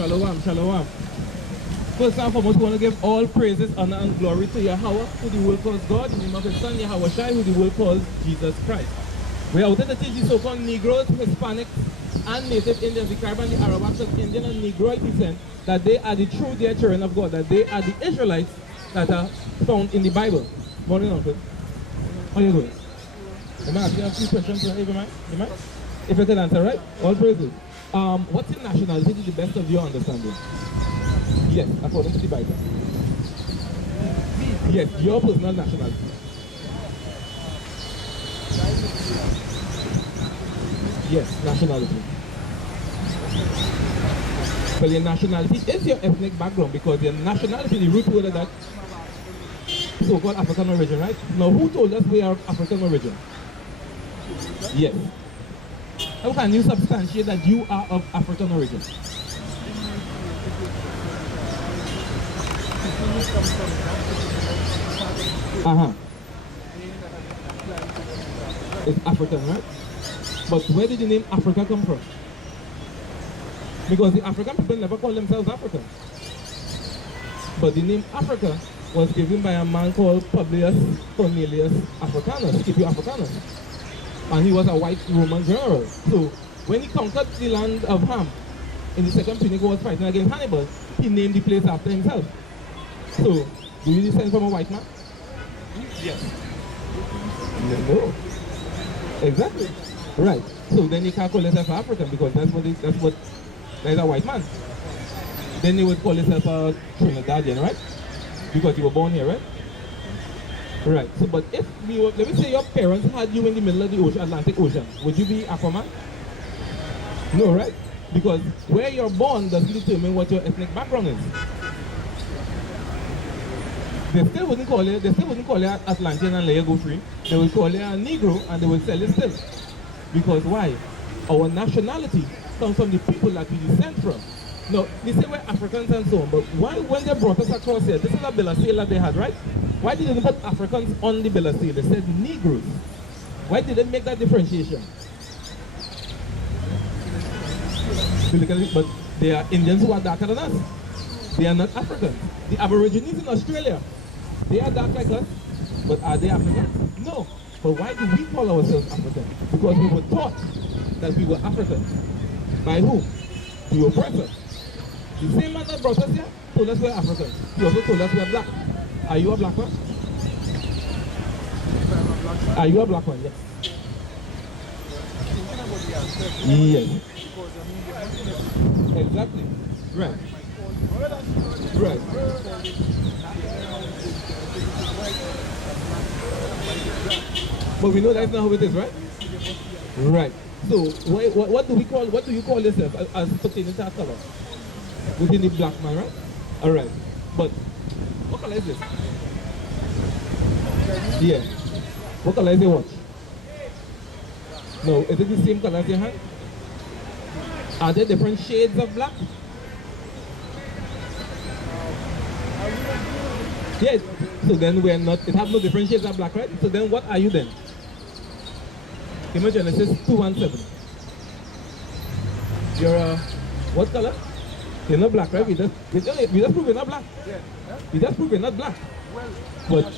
Shalom, shalom. First and foremost, we want to give all praises, honor, and glory to Yahawah, who the world calls God, in the name of his son, Yahawashi, who the world calls Jesus Christ. We are out to teach the so-called Negroes, Hispanics, and Native Indians, the Caribbean, the Arawaks, the Indian, and Negroid descent, that they are the true dear children of God, that they are the Israelites that are found in the Bible. Morning, Uncle. How are you doing? Am I asking a few questions? If you can answer, right? All praises. What's your nationality to the best of your understanding? Yes, according to the Bible. Yes, your personal nationality. Yes, nationality. Well, your nationality is your ethnic background, because your nationality, the root word of that so-called African origin, right? Now, who told us we are of African origin? Yes. How can you substantiate that you are of African origin? It's African, right? But where did the name Africa come from? Because the African people never call themselves African. But the name Africa was given by a man called Publius Cornelius Africanus, Scipio Africanus. And he was a white Roman general. So when he conquered the land of Ham in the Second Punic War fighting against Hannibal, he named the place after himself. So, do you descend from a white man? Yes. No. Exactly. Right. So then you can't call yourself African, because that's a white man. Then you would call yourself a Trinidadian, right? Because you were born here, right? Right. So, but if we were, let me say your parents had you in the middle of the ocean, Atlantic Ocean, would you be Aquaman? No, right? Because where you're born doesn't determine what your ethnic background is. They still wouldn't call you Atlantean and let you go free. They would call you a Negro and they would sell you still. Because why? Our nationality comes from the people that we descend from. Now, they say we're Africans and so on, but why, when they brought us across here, this is a bill of sale that they had, right? Why did they put Africans on the bill of sale? They said Negroes. Why did they make that differentiation? But they are Indians who are darker than us. They are not Africans. The Aborigines in Australia, they are dark like us, but are they Africans? No. But why do we call ourselves African? Because we were taught that we were African. By who? The oppressor. The same man that brought us here told us we're African. He also told us we're black. Are you a black one? Are you a black one? Yes. Yes. Exactly. Right. Right. But we know that's not how it is, right? Right. So what do you call yourself as pertaining to that color? Within the black man, right? Alright. But what color is this? Yeah. What color is your watch? No, is it the same color as your hand? Are there different shades of black? Yes. So then we are not, it has no different shades of black, right? So then what are you then? Imagine Genesis 2:17. You're what color? You're not black, right? We just prove you're not black. Yeah. We just prove you're not black. Well,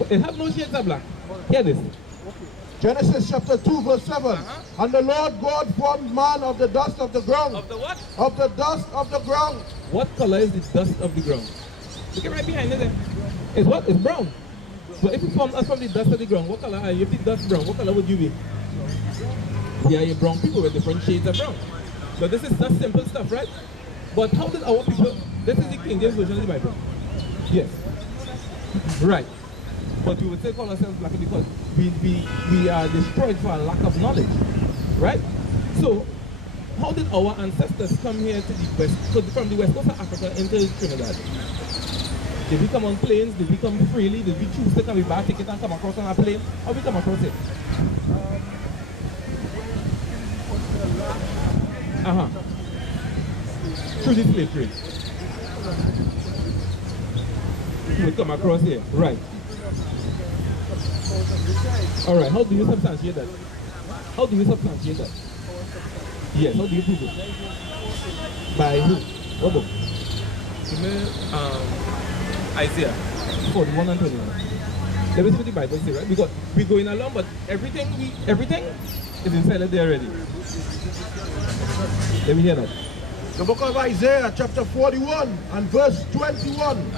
but it has no shades of black. Hear this. Okay. Genesis chapter 2 verse 7. And the Lord God formed man of the dust of the ground. Of the what? Of the dust of the ground. What color is the dust of the ground? Look at right behind it there. It's what? It's brown. So if you formed us from the dust of the ground, what color are you? If the dust brown, what color would you be? Yeah, you're brown people with different shades of brown. Now this is just simple stuff, right? But how did our people, this is the King James Version of the Bible. Yes. Right. But we would say call ourselves black because we are destroyed for a lack of knowledge. Right? So, how did our ancestors come here to the west, from the west coast of Africa into Trinidad? Did we come on planes? Did we come freely? Did we choose to come with our ticket and come across on a plane? How did we come across it? Through the slave trade. We come across here. Right. Alright, how do you substantiate that? How do you substantiate that? Yes, how do you prove it? By who? What book? Give me Isaiah 41 and 29. Let me see what the Bible says, right? Because we're going along, but everything is inside there already. Let me hear that. The book of Isaiah, chapter 41 and verse 21.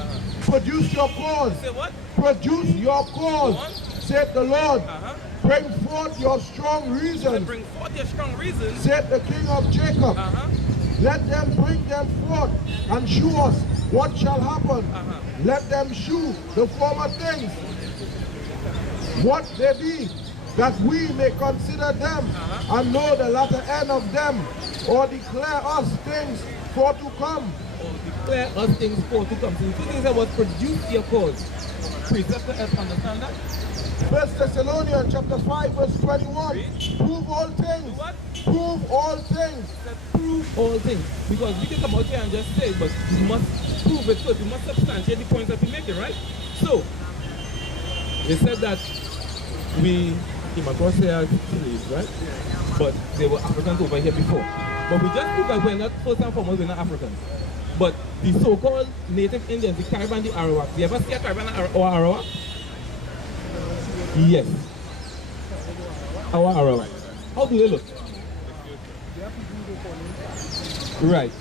Produce your cause. Say what? Produce your cause, said the Lord. Bring forth your strong reason, Bring forth your strong reasons. said the King of Jacob. Let them bring them forth and shew us what shall happen. Let them shew the former things, what they be, that we may consider them and know the latter end of them, or declare us things for to come. Declare us things for to come. So the two things that was produce your cause. Precept to help understand that. 1 Thessalonians chapter 5 verse 21. Prove all things. What? Prove all things. Prove all things. Because we can come out here and just say, but we must prove it first. We must substantiate the points that we make, right? So, they said that we came across here as slaves, right? But there were Africans over here before. But we just proved that we're not, first and foremost, we're not Africans. But the so-called native Indians, the Caribbean, the Arawak. Do you ever see a Caribbean or Arawak? Yes. Our Arawak. How do they look? Right.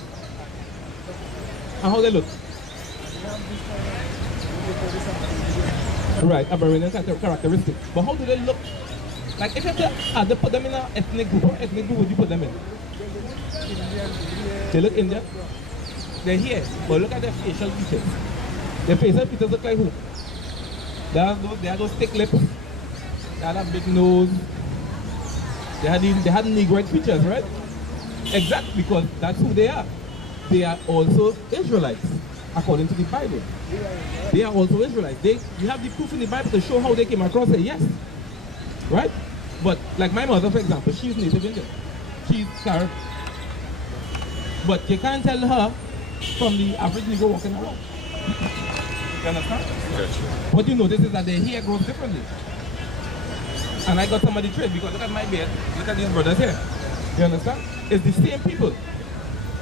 And how they look? Right, Aboriginal characteristics. But how do they look? Like if you had to put them in an ethnic group, what ethnic group would you put them in? They look Indian. They're here, but look at their facial features. Their facial features look like who? They have those thick lips. They had a big nose. They had Negroid features, right? Exactly, because that's who they are. They are also Israelites, according to the Bible. They are also Israelites. You have the proof in the Bible to show how they came across it, yes. Right? But like my mother, for example, she's native Indian. She's Carib. But you can't tell her from the average Negro walking around. You understand? Yes. What you notice is that their hair grows differently. And I got some of the traits because look at my beard, look at these brothers here. You understand? It's the same people.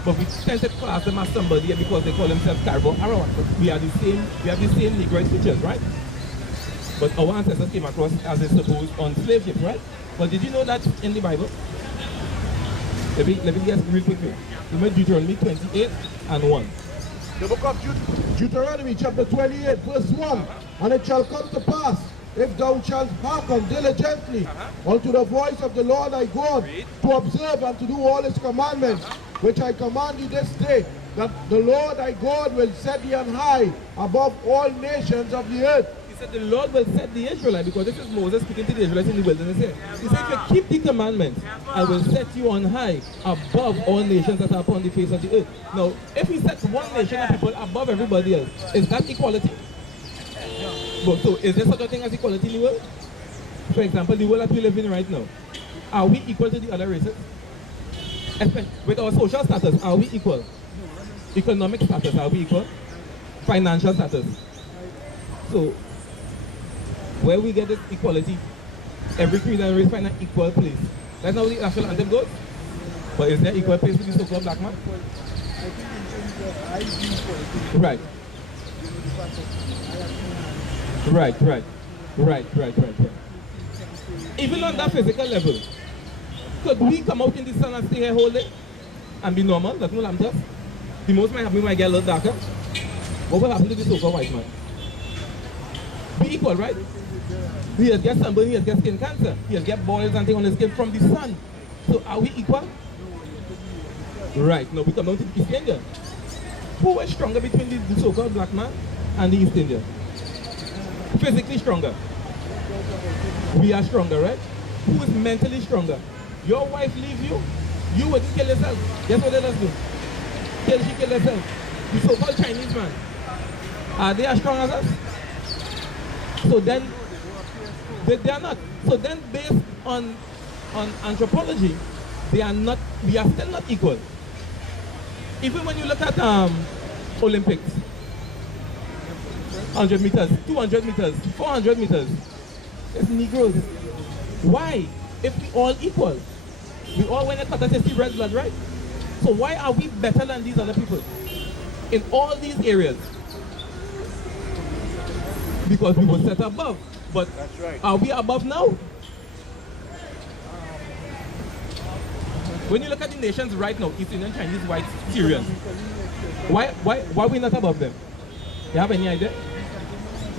But we tend to class them as somebody because they call themselves Carib or Arawak. But we have the same Negroid features, right? But our ancestors came across as they supposed on slave ships, right? But did you know that in the Bible? Let me guess real quickly. Remember Deuteronomy 28 and 1. The book of Deuteronomy chapter 28 verse 1. And it shall come to pass, if thou shalt hearken diligently unto the voice of the Lord thy God, to observe and to do all his commandments, which I command thee this day, that the Lord thy God will set thee on high above all nations of the earth. He said the Lord will set the Israelites, because this is Moses speaking to the Israelites in the wilderness here. He said, if you keep the commandments, I will set you on high above all nations that are upon the face of the earth. Now, if he sets one nation of people above everybody else, is that equality? But so, is there such a thing as equality in the world? For example, the world that we live in right now, are we equal to the other races? With our social status, are we equal? Economic status, are we equal? Financial status. So, where we get this equality, every creed and race find an equal place. That's how the national anthem goes. But is there equal place for the so-called black man? Right. Right. Even on that physical level, could we come out in the sun and stay here whole day and be normal? That's no lamp test. The most might happen, we might get a little darker. What will happen to the so-called white man? Be equal, right? He has get sunburn, he has get skin cancer, he has get boils and things on his skin from the sun. So are we equal? Right, now we come down to the East Indian. Who is stronger between the so-called black man and the East Indian? Physically stronger. We are stronger, right? Who is mentally stronger? Your wife leaves you, you wouldn't kill yourself. Guess what let us do? She kill herself. The so-called Chinese man. Are they as strong as us? So then, they are not. So then based on anthropology, they are not, we are still not equal. Even when you look at Olympics, 100 meters, 200 meters, 400 meters, it's Negroes. Why? If we all equal, we all went to see red blood, right? So why are we better than these other people in all these areas? Because we were set above. But that's right. Are we above now? When you look at the nations right now, East Indian, Chinese, white, Syrians, why are we not above them? You have any idea?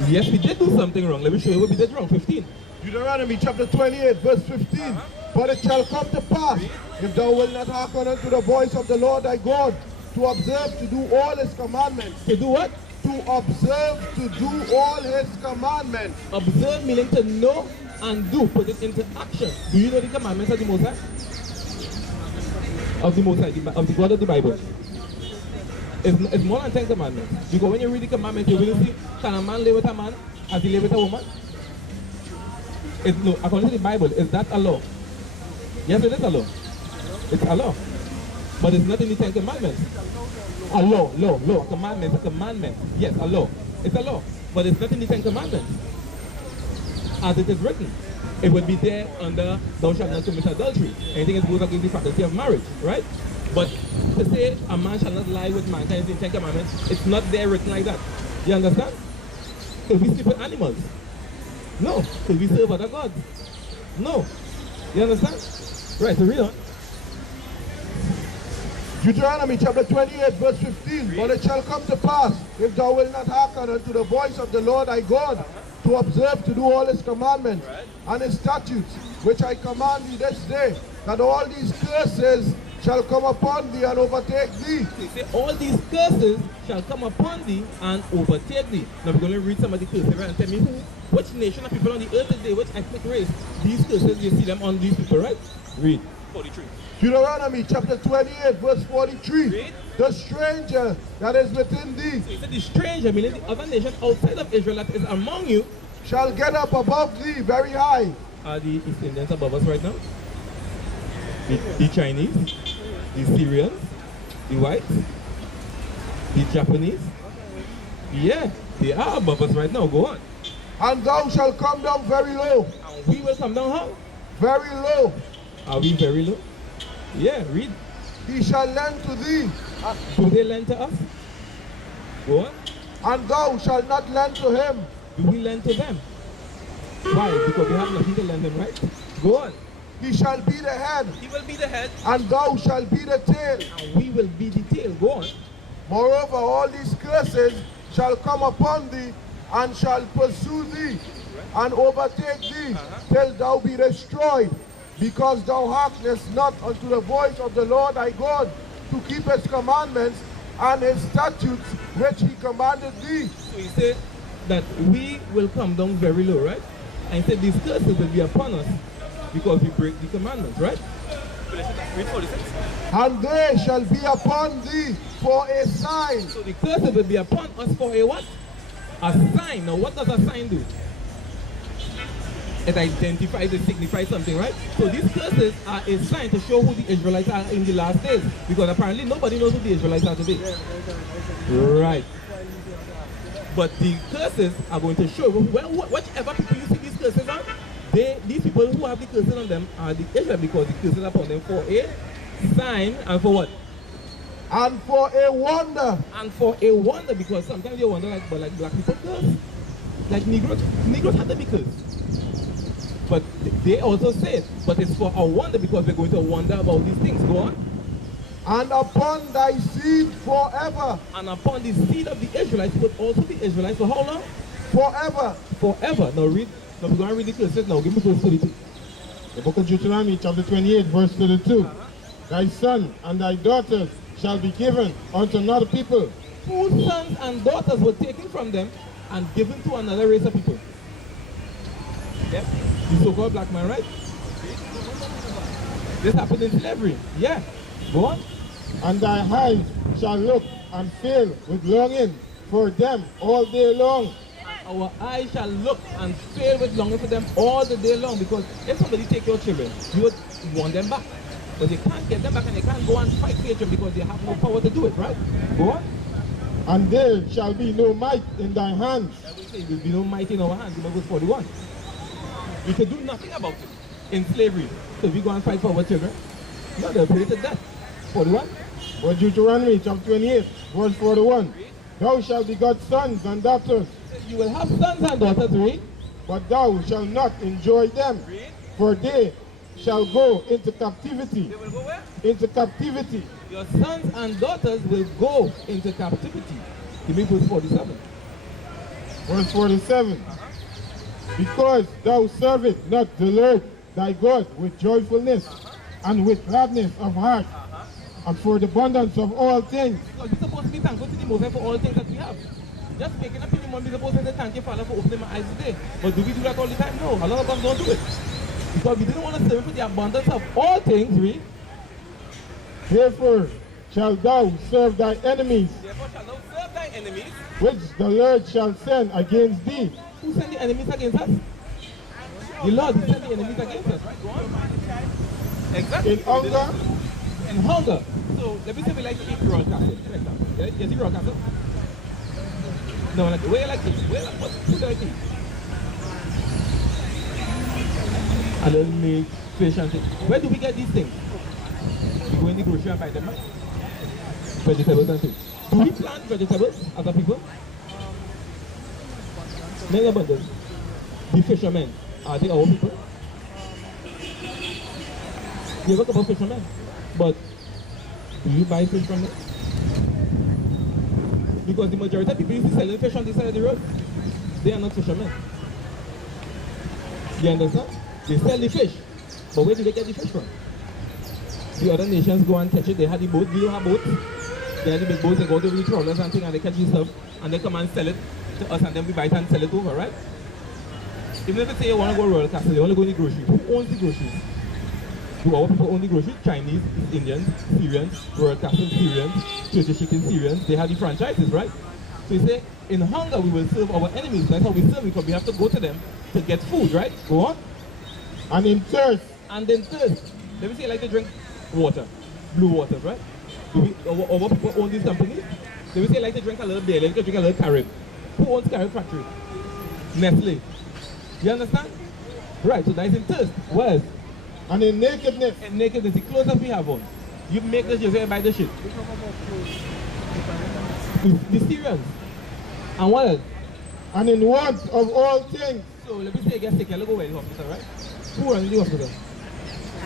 Yes, we did do something wrong. Let me show you what we did wrong. 15. Deuteronomy chapter 28, verse 15. But it shall come to pass, if thou wilt not hearken unto the voice of the Lord thy God, to observe to do all his commandments. To do what? To observe to do all his commandments. Observe meaning to know and do, put it into action. Do you know the commandments of the Most High? Of the Most High, of the God of the Bible. It's more than 10 commandments. Because when you read the commandments, you will see, can a man live with a man as he live with a woman? No, according to the Bible, is that a law? Yes, it is a law. It's a law. But it's not in the 10 commandments. A law, a commandment, a commandment. Yes, a law. It's a law. But it's not in the 10 commandments. As it is written. It would be there under thou shalt not commit adultery. Anything that goes against the faculty of marriage, right? But to say a man shall not lie with mankind in 10 commandments, it's not there written like that. You understand? Could we sleep with animals? No. Could we serve other gods? No. You understand? Right, so read on. Deuteronomy chapter 28, verse 15. But it shall come to pass, if thou wilt not hearken unto the voice of the Lord thy God, to observe to do all his commandments and his statutes, which I command thee this day, that all these curses shall come upon thee and overtake thee. So he said, all these curses shall come upon thee and overtake thee. Now we're going to read some of the curses and tell me which nation of people on the earth today, which ethnic race, these curses, you see them on these people, right? Read. 43. Deuteronomy chapter 28, verse 43. Read. The stranger that is within thee. So he said the stranger, meaning the other nation outside of Israel that is among you, shall get up above thee very high. Are the East Indians above us right now? The Chinese, the Syrians, the whites, the Japanese. Yeah, they are above us right now. Go on. And thou shalt come down very low. And we will come down how? Very low. Are we very low? Yeah, read. He shall lend to thee. Do they lend to us? Go on. And thou shalt not lend to him. Do we lend to them? Why? Because we have nothing to lend them, right? Go on. He shall be the head. He will be the head. And thou shalt be the tail. And we will be the tail. Go on. Moreover, all these curses shall come upon thee, and shall pursue thee, and overtake thee, till thou be destroyed, because thou hearkenest not unto the voice of the Lord thy God, to keep his commandments and his statutes, which he commanded thee. So he said that we will come down very low, right? And he said these curses will be upon us because we break the commandments, right? Read 46. And they shall be upon thee for a sign. So the curses will be upon us for a what? A sign. Now what does a sign do? It identifies, it signifies something, right? So these curses are a sign to show who the Israelites are in the last days. Because apparently nobody knows who the Israelites are today. Right. But the curses are going to show, well, whichever people you see these curses on, these people who have the curses on them are the Israelites, because the curses are upon them for a sign and for what? And for a wonder. And for a wonder, because sometimes you wonder, like black people curse. Like Negroes have to be cursed. But they also say it, but it's for a wonder, because we're going to wonder about these things. Go on. And upon thy seed forever. And upon the seed of the Israelites would also be Israelites for how long? Forever. Forever. Now read. Now we're going to read the curses now. Give me verse 32. The book of Deuteronomy chapter 28 verse 32. thy son and thy daughters shall be given unto another people. Whose sons and daughters were taken from them and given to another race of people. Yep. The so-called black man, right? This happened in slavery. Yeah. Go on. And thy eyes shall look and fill with longing for them all day long. Our eyes shall look and fill with longing for them all the day long, because if somebody take your children, you would want them back. But they can't get them back and they can't go and fight for them because they have no power to do it, right? Go on. And there shall be no might in thy hands. That will say there will be no might in our hands. Remember verse 41. We could do nothing about it in slavery. So if we go and fight for our children, no, they'll put it to death. 41. But Deuteronomy chapter 28, verse 41. Thou shalt beget sons and daughters, You will have sons and daughters, read. but thou shalt not enjoy them, for they shall go into captivity. They will go where? Into captivity. Your sons and daughters will go into captivity. Give me verse 47. Verse 47. Because thou servest not the Lord thy God with joyfulness and with gladness of heart, and for the abundance of all things. Because we're supposed to be thankful to the Most High for all things that we have. Just waking up in the morning, we're supposed to say thank you, Father, for opening my eyes today. But do we do that all the time? No. A lot of us don't do it. Because we didn't want to serve for the abundance of all things, read. Therefore shalt thou serve thy enemies, Therefore shall thou serve thy enemies. which the Lord shall send against thee. Who sent the enemies against us? The Lord who sent the enemies against us, right? Go on. Exactly. In hunger, And hunger. So let me say we like to eat raw castle, for example. You see raw castle? No, like where you like to eat? What food do you like to eat? A little meat, fish and things. Where do we get these things? We go in the grocery and buy them, right? Vegetables and things. Do we plant vegetables as a people? Many abundance. The fishermen, are they our people? You ever about fishermen? But do you buy fish from them? Because the majority of people used to sell fish on this side of the road. They are not fishermen. You understand? They sell the fish. But where do they get the fish from? The other nations go and catch it. They have the boat. We don't have boats. They have the big boats. They go to the trawlers and things and they catch the stuff. And they come and sell it to us and then we buy it and sell it over, right? Even if they say you want to go Royal Castle, you want to go in the grocery. Who owns the groceries? Do our people own the grocery? Chinese, Indians, Syrians, Royal Castle Syrians, Church Chicken Syrians. They have the franchises, right? So you say, in hunger we will serve our enemies. That's how we serve, because we have to go to them to get food, right? Go on. and in thirst. And in thirst. Let me say, like to drink water, blue water, right? Do we, our people own these companies? Let me say, like to drink a little beer, like to drink a little Carib. Who owns Carib factory? Nestle. You understand? Right, so that is in thirst. What else? And in nakedness. In nakedness, the clothes that we have on. You make this, you say, buy the shit. The Syrians. And what else? And in want of all things. So let me say you get sick, you go away to the hospital, right? Who runs the hospital?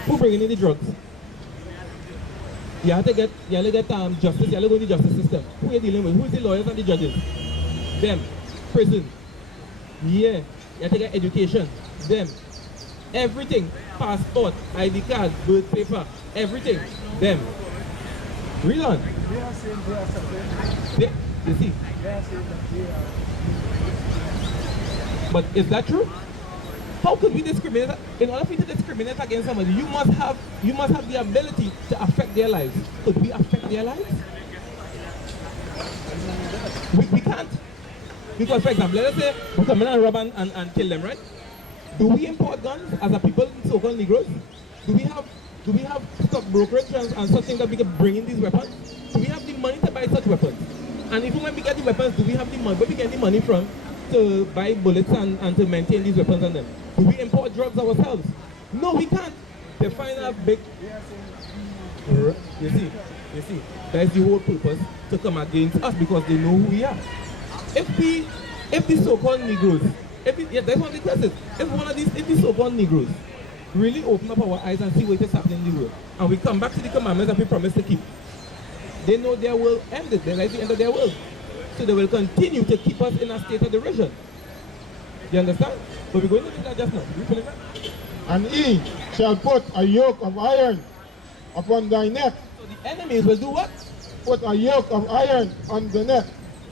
Who bringing in the drugs? You have to get justice, you have to go in the justice system. Who are you dealing with? Who is the lawyers and the judges? Them. Prison. Yeah. You have to get education. Them. Everything. Passport, ID card, birth paper, everything. Them. Read on. They are saying they are suffering. You see. They are saying that they are. But is that true? How could we discriminate? In order for you to discriminate against somebody, you must have the ability to affect their lives. Could we affect their lives? We can't. Because, for example, let us say we come in and rob and kill them, right? Do we import guns as a people, so-called Negroes? Do we have stock brokerage and such things that we can bring in these weapons? Do we have the money to buy such weapons? And even when we get the weapons, do we have the money? Where we get the money from to buy bullets and to maintain these weapons on them? Do we import drugs ourselves? No, we can't. They find a big... You see, that is the whole purpose, to come against us, because they know who we are. If the so-called Negroes, that's one of the questions. If the so-called Negroes really open up our eyes and see what is happening in the world, and we come back to the commandments that we promised to keep, they know their world ended. They're like the end of their world. So they will continue to keep us in a state of derision. You understand? But we're going to do that just now. You feeling that? And he shall put a yoke of iron upon thy neck. So the enemies will do what? Put a yoke of iron on the neck.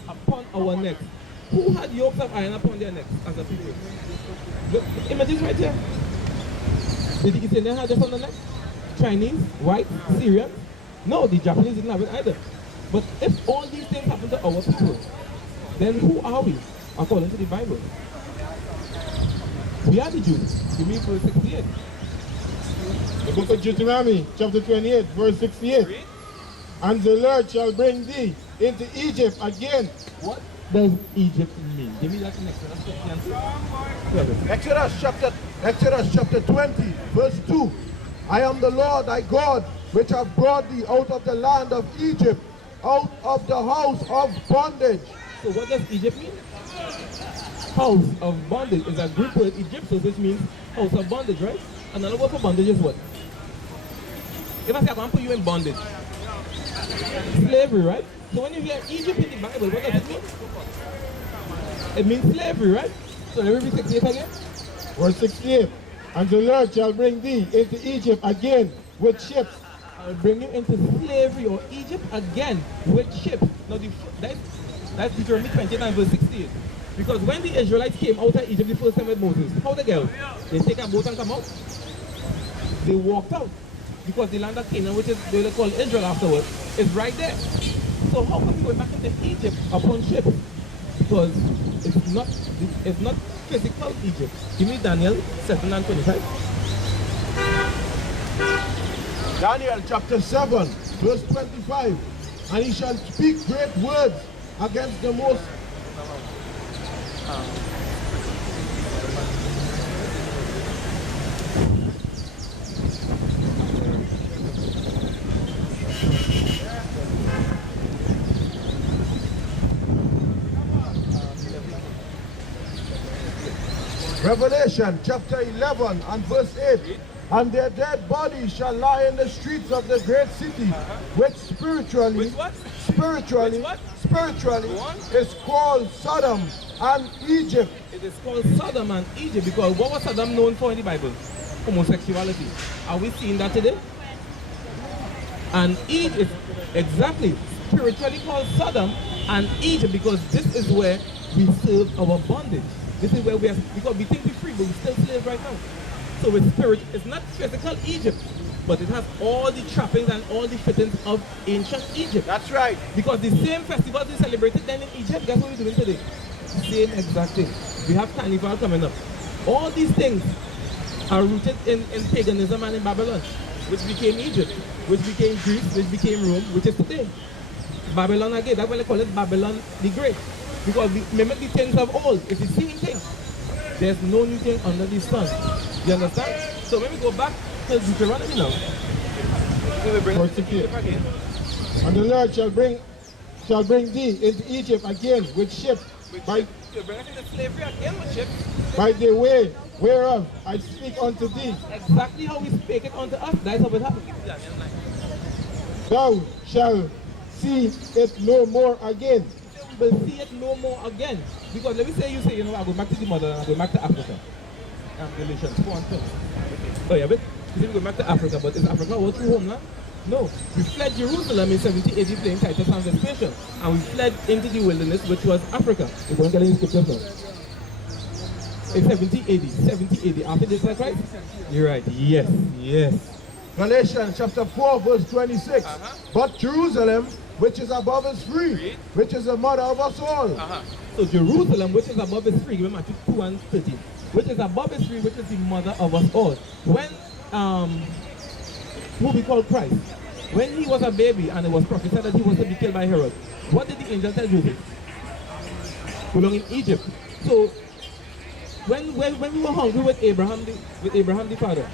Upon our necks. Who had yokes of iron upon their necks as a people? Look, images right here. Did the Italians have this on the neck? Chinese, white, Syrian? No, the Japanese didn't have it either. But if all these things happen to our people, then who are we, according to the Bible? We are the Jews. Give me verse 68. The book of Deuteronomy, chapter 28, verse 68. And the Lord shall bring thee into Egypt again. What does Egypt mean? Give me that next one. Exodus chapter 20, verse 2. I am the Lord thy God, which have brought thee out of the land of Egypt, out of the house of bondage. So what does Egypt mean? House of bondage is a Greek word, Egyptus, which means house of bondage, right? Another word for bondage is what? If I say I'm going to put you in bondage, slavery, right? So when you hear Egypt in the Bible, what does it mean? It means slavery, right? So let me read 68 again. Verse 68. And the Lord shall bring thee into Egypt again with ships. I'll bring you into slavery or Egypt again with ships. Now that's Deuteronomy 29 verse 68. Because when the Israelites came out of Egypt the first time with Moses, how they go? They take a boat and come out. They walked out. Because the land of Canaan, which is they will call Israel afterwards, is right there. So how come we went back into Egypt upon ships? Because it's not physical Egypt. Give me Daniel 7 and 25. Daniel chapter 7, verse 25. And he shall speak great words against the most. Revelation chapter 11 and verse 8. And their dead bodies shall lie in the streets of the great city, which spiritually is called Sodom and Egypt. It is called Sodom and Egypt because what was Sodom known for in the Bible? Homosexuality. Are we seeing that today? And Egypt, exactly, spiritually called Sodom and Egypt because this is where we serve our bondage. This is where we are, because we think we're free, but we're still slaves right now. So it's spirit, it's not physical Egypt, but it has all the trappings and all the fittings of ancient Egypt. That's right. Because the same festivals we celebrated then in Egypt, guess what we're doing today? Same exact thing. We have Carnival coming up. All these things are rooted in paganism and in Babylon, which became Egypt, which became Greece, which became Rome, which is today. Babylon again, that's why they call it Babylon the Great. Because we mimic the things of old. It's the same thing. There's no new thing under the sun. You understand? So when we go back to Deuteronomy now, we will bring it again. And the Lord shall bring thee into Egypt again with ships. You'll bring us into slavery again with ships. By the way whereof I speak unto thee. Exactly how we speak it unto us, that's how it happened. Thou shalt see it no more again. Will see it no more again. Because let me say, you say, you know, I go back to the mother and I go back to Africa. Galatians 4 and 20. Oh yeah, but you say we go back to Africa, but is Africa our true home now? No. We fled Jerusalem in 70 AD playing Titus and Vespasian. And we fled into the wilderness, which was Africa. We're going to get into scriptures now. In 70 AD. 70 AD. After this, right? You're right. Yes. Yes. Galatians chapter 4 verse 26. But Jerusalem, which is above is free, which is the mother of us all. So Jerusalem, which is above is free, give me Matthew 2 and 13. Which is above is free, which is the mother of us all. When, who we call Christ, when he was a baby and it was prophesied that he was to be killed by Herod, what did the angel tell Joseph? Belong in Egypt. So, when we were hungry with Abraham the father,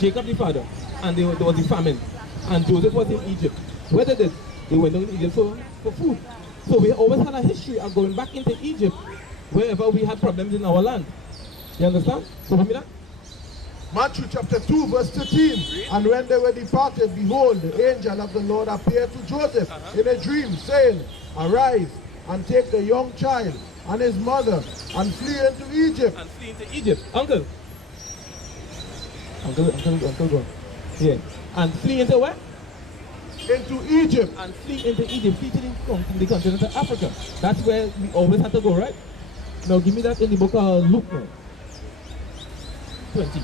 Jacob the father, and there was the famine, and Joseph was in Egypt. What they did? They went down to Egypt for food. So we always had a history of going back into Egypt wherever we had problems in our land. You understand? So give me that. Matthew chapter 2 verse 13. And when they were departed, behold, the angel of the Lord appeared to Joseph in a dream, saying, Arise and take the young child and his mother and flee into Egypt. And flee into Egypt. Uncle, go on. Yeah. And flee into where? Into Egypt. And flee into Egypt, flee to the continent of Africa. That's where we always have to go, right? Now give me that in the book of Luke now. 20.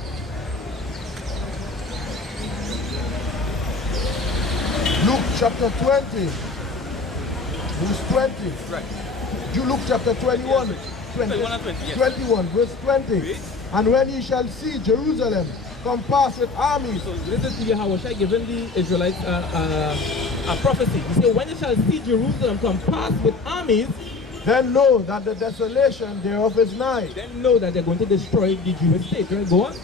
Luke chapter 20, verse 20. Right. You Luke chapter 21, Yes, 21 and 20, yes. 21, verse 20. Read. And when ye shall see Jerusalem compassed with armies, So this is the Yahawashi giving the Israelites a prophecy. He said, when you shall see Jerusalem compassed with armies, then know that the desolation thereof is nigh. then know that they're going to destroy the Jewish state, right? Go on.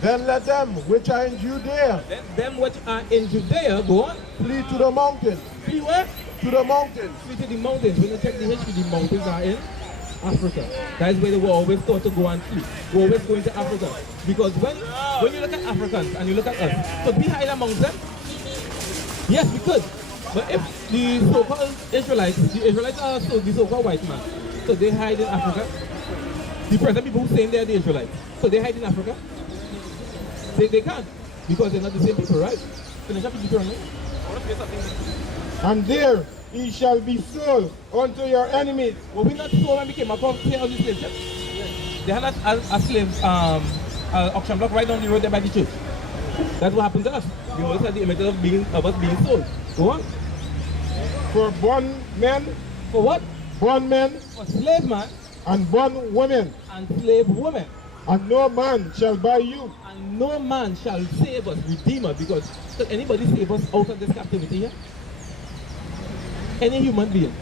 Then let them which are in Judea Then them which are in Judea, go on. flee to the mountains. Flee where? To the mountains. Flee to the mountains. When you check the history, the mountains are in Africa. That is where they were always taught to go and flee. We're always going to Africa. Because when you look at Africans and you look at us, could we hide amongst them? Yes, we could. But if the so-called Israelites, the Israelites are the so-called white man, so they hide in Africa. The present people who saying they're the Israelites, so they hide in Africa. They can't, because they're not the same people, right? Finish up with Deuteronomy. I want to say something. And there ye shall be sold unto your enemies. Well, we not sold when we came across here on the slave ship. They had a slave auction block right down the road there by the church. That's what happened to us. We always had the image of us being sold. Go on. For bondmen, For what? bondmen, For slave man and bondwomen, and slave woman. and no man shall buy you. And no man shall save us, redeem us, because could anybody save us out of this captivity here? Any human being?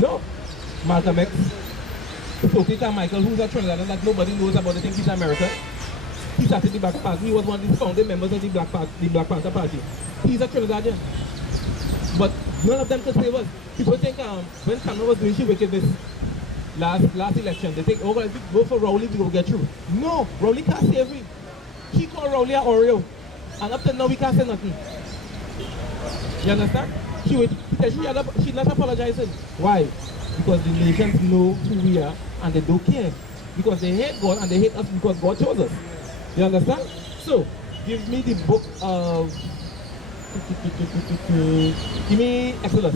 No. Malcolm X, Sophie Michael, who's a Trinidadian that nobody knows about, the thing he's American. He started the Black Party. He was one of the founding members of the Black Panther Party. He's a Trinidadian. But none of them could save us. People think when Carnival was doing she wickedness last election, they think, oh, well, if we go for Rowley, we will get through. No, Rowley can't save me. She called Rowley a Oreo. And up to now, we can't say nothing. You understand? She's not apologizing. Why? Because the nations know who we are and they don't care. Because they hate God and they hate us because God chose us. You understand? So, give me the book of... Give me Exodus.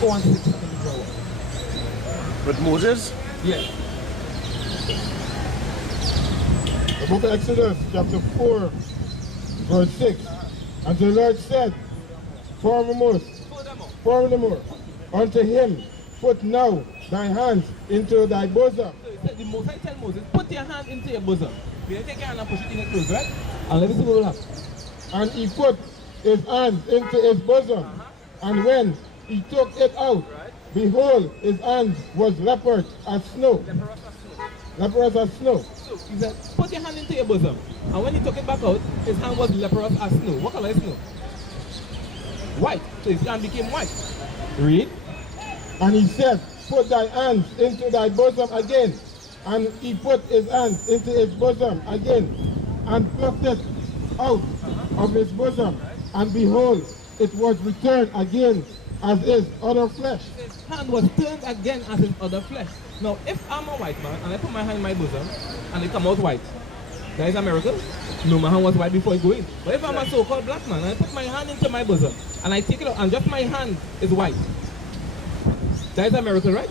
4 and 6. With Moses? Yeah. The book of Exodus, chapter 4, verse 6. And the Lord said, Furthermore, unto him, put now thy hands into thy bosom. So he said, the Most High tell Moses, put your hand into your bosom. You take your hand and push it in your clothes, right? And let me see what will happen. And he put his hands into his bosom. And when he took it out, behold, his hands was leopard as snow. Leprous as snow. So he said, put your hand into your bosom. And when he took it back out, his hand was leprous as snow. What color is snow? White. So his hand became white. Read. And he said, put thy hands into thy bosom again. And he put his hands into his bosom again, and plucked it out of his bosom. And behold, it was returned again as his other flesh. His hand was turned again as his other flesh. Now, if I'm a white man and I put my hand in my bosom and it come out white, that is a miracle. No, my hand was white before it go in. But if I'm a so-called black man and I put my hand into my bosom and I take it out and just my hand is white, that is a miracle, right?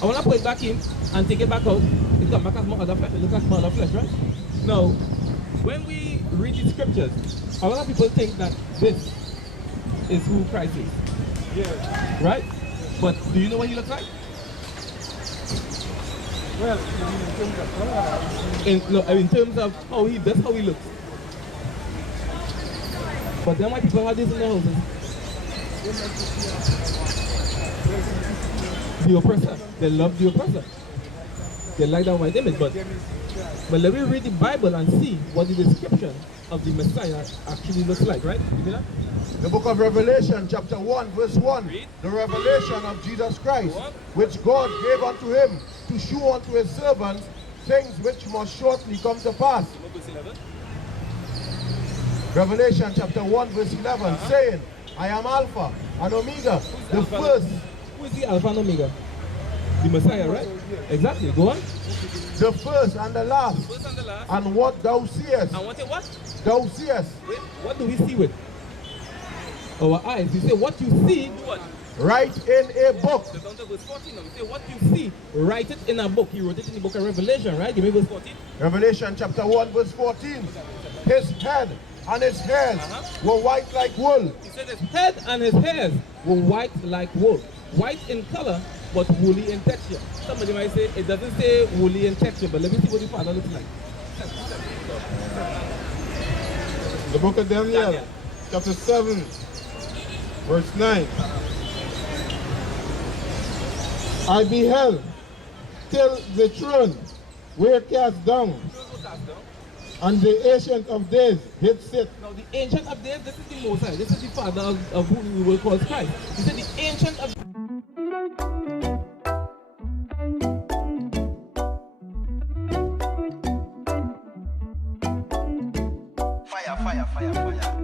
I want to put it back in and take it back out. It comes back as my other flesh. It looks like my other flesh, right? Now, when we read the scriptures, a lot of people think that this is who Christ is. Yeah. Right? But do you know what he looks like? Well, in terms of color, In terms of that's how he looks. But then why people have this in their houses? The oppressor. They love the oppressor. They like that white image, but let me read the Bible and see what the description of the Messiah actually looks like, right? You see that? The book of Revelation, chapter 1, verse 1. The revelation of Jesus Christ, which God gave unto him to show unto his servants things which must shortly come to pass. Revelation chapter 1, verse 11, saying, I am Alpha and Omega, the first. Who is the Alpha and Omega? The Messiah, right? Exactly. Go on. the first and the last, First and the last. and what thou seest. And what it what? Thou seest. Wait, what do we see with our eyes? He said, what you see, Do what? Write in a book. So down to verse 14 now. We say what you see, write it in a book. He wrote it in the book of Revelation, right? Give me verse 14. Revelation chapter 1 verse 14. His head and his hairs were white like wool. He said his head and his hairs were white like wool. White in color, but woolly in texture. Somebody might say, it doesn't say woolly in texture, but let me see what the Father looks like. The book of Daniel, chapter 7, verse 9. I beheld till the throne were cast down, and the Ancient of Days did sit. Now the Ancient of Days, this is the Most High. This is the Father of who we will call Christ. He said the Ancient of Fire, fire, fire, fire.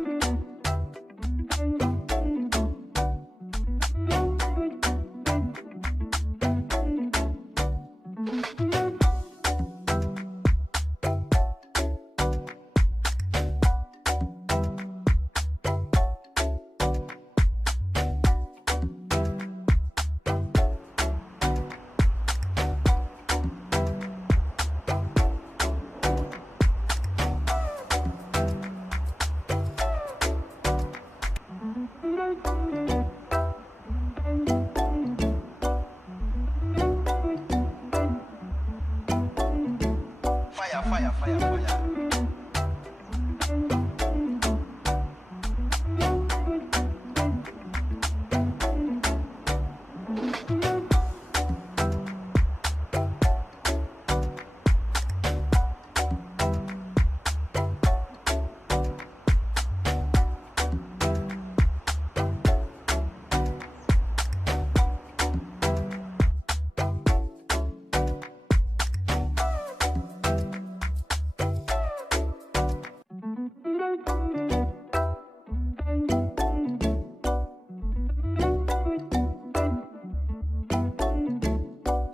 Fire, fire, fire, fire.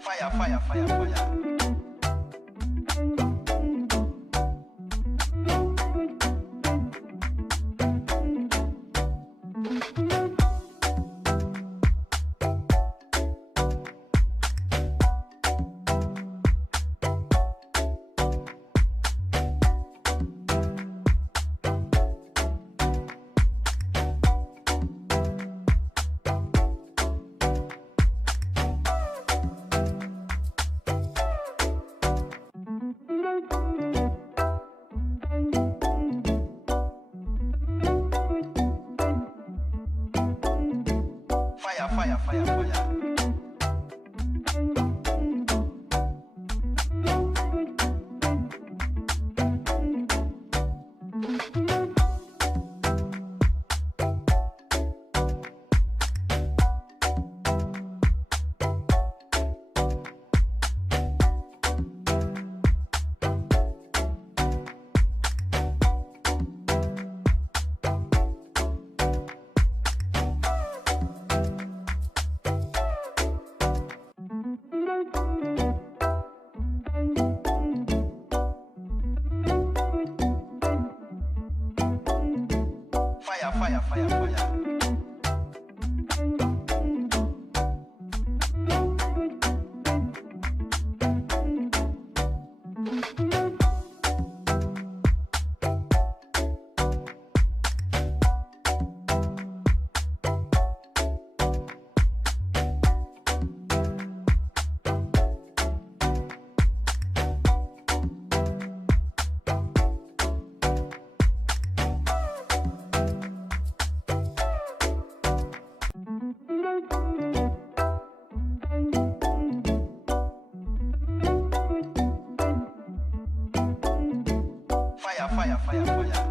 Fire, fire, fire, fire. Fire, fire, fire, fire. Fire, fire, fire, fire. Fire, fire, fire, fire.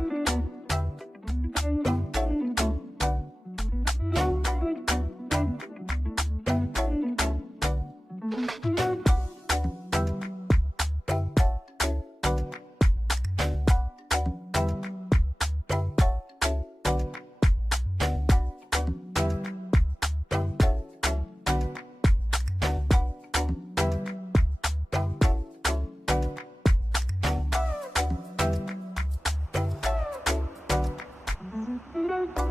Africa.